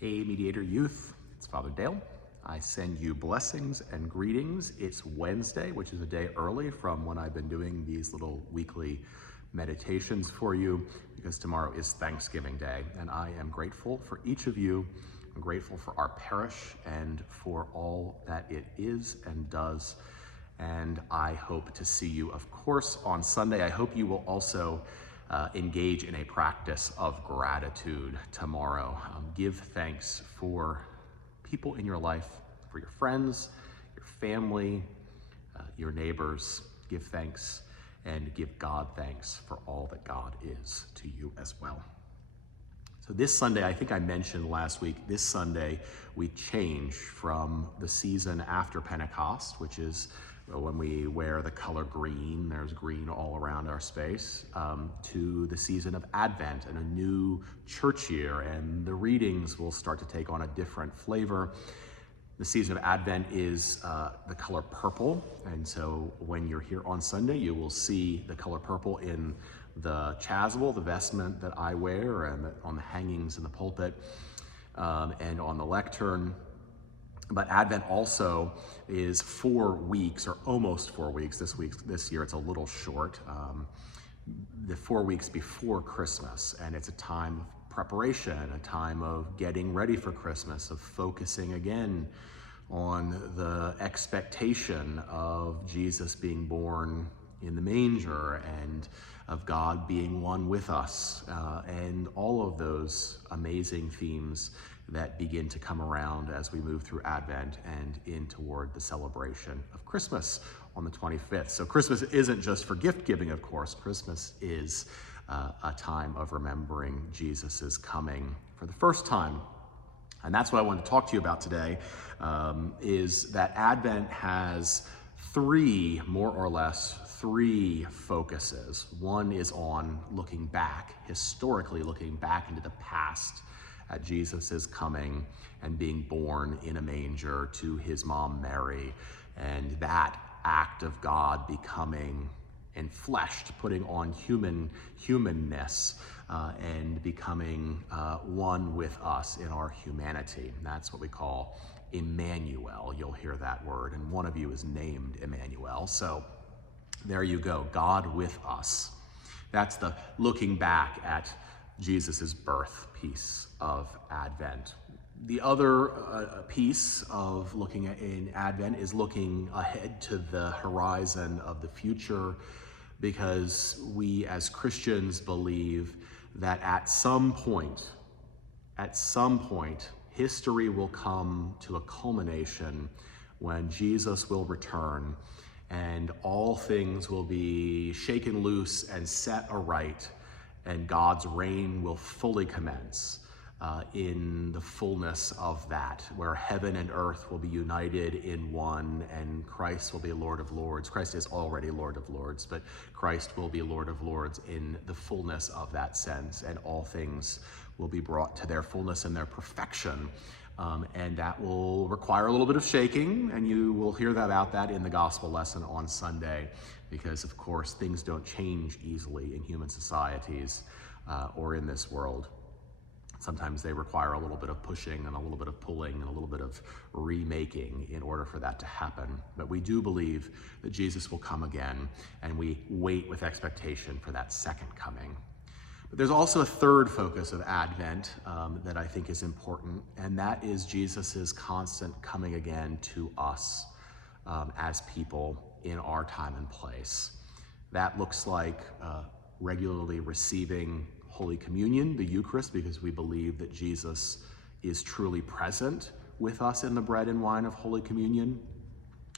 Hey, Mediator Youth, it's Father Dale. I send you blessings and greetings. It's Wednesday, which is a day early from when I've been doing these little weekly meditations for you, because tomorrow is Thanksgiving Day, and I am grateful for each of you. I'm grateful for our parish and for all that it is and does, and I hope to see you, of course, on Sunday. I hope you will also engage in a practice of gratitude tomorrow. Give thanks for people in your life, for your friends, your family, your neighbors. Give thanks and give God thanks for all that God is to you as well. So this Sunday, I think I mentioned last week, this Sunday we change from the season after Pentecost, which is when we wear the color green, there's green all around our space, to the season of Advent and a new church year, and the readings will start to take on a different flavor. The season of Advent is the color purple, and so when you're here on Sunday, you will see the color purple in the chasuble, the vestment that I wear, and on the hangings in the pulpit, and on the lectern. But Advent also is 4 weeks, or almost 4 weeks. This year it's a little short. The 4 weeks before Christmas, and it's a time of preparation, a time of getting ready for Christmas, of focusing again on the expectation of Jesus being born in the manger and of God being one with us, and all of those amazing themes that begin to come around as we move through Advent and in toward the celebration of Christmas on the 25th. So Christmas isn't just for gift giving, of course. Christmas is a time of remembering Jesus's coming for the first time. And that's what I want to talk to you about today, is that Advent has more or less three focuses. One is on looking back, historically looking back into the past at Jesus' coming and being born in a manger to his mom Mary, and that act of God becoming enfleshed, putting on humanness, and becoming one with us in our humanity. And that's what we call Emmanuel. You'll hear that word, and one of you is named Emmanuel. So there you go, God with us. That's the looking back at Jesus's birth piece of Advent. The other piece of looking at in Advent is looking ahead to the horizon of the future, because we as Christians believe that at some point, history will come to a culmination when Jesus will return and all things will be shaken loose and set aright, and God's reign will fully commence in the fullness of that, where heaven and earth will be united in one, and Christ will be Lord of Lords. Christ is already Lord of Lords, but Christ will be Lord of Lords in the fullness of that sense, and all things will be brought to their fullness and their perfection. And that will require a little bit of shaking, and you will hear about that in the gospel lesson on Sunday, because of course things don't change easily in human societies or in this world. Sometimes they require a little bit of pushing and a little bit of pulling and a little bit of remaking in order for that to happen. But we do believe that Jesus will come again, and we wait with expectation for that second coming. But there's also a third focus of Advent that I think is important, and that is Jesus's constant coming again to us as people in our time and place. That looks like regularly receiving Holy Communion, the Eucharist, because we believe that Jesus is truly present with us in the bread and wine of Holy Communion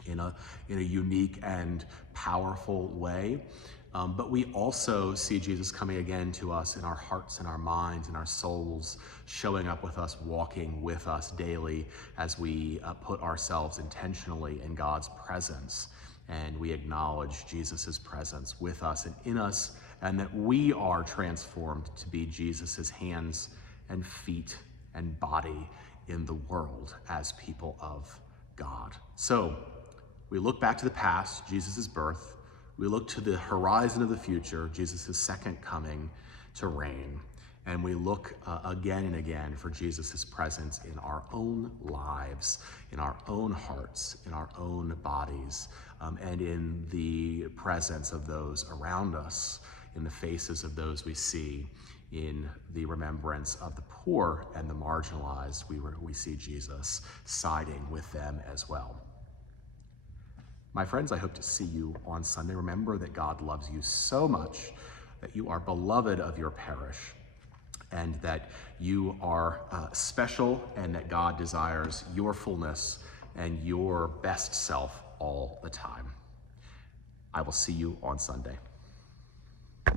in a unique and powerful way. But we also see Jesus coming again to us in our hearts and our minds and our souls, showing up with us, walking with us daily as we put ourselves intentionally in God's presence, and we acknowledge Jesus's presence with us and in us, and that we are transformed to be Jesus's hands and feet and body in the world as people of God. So we look back to the past, Jesus's birth. We look to the horizon of the future, Jesus' second coming to reign. And we look again and again for Jesus' presence in our own lives, in our own hearts, in our own bodies, and in the presence of those around us, in the faces of those we see, in the remembrance of the poor and the marginalized. We see Jesus siding with them as well. My friends, I hope to see you on Sunday. Remember that God loves you so much, that you are beloved of your parish, and that you are special, and that God desires your fullness and your best self all the time. I will see you on Sunday.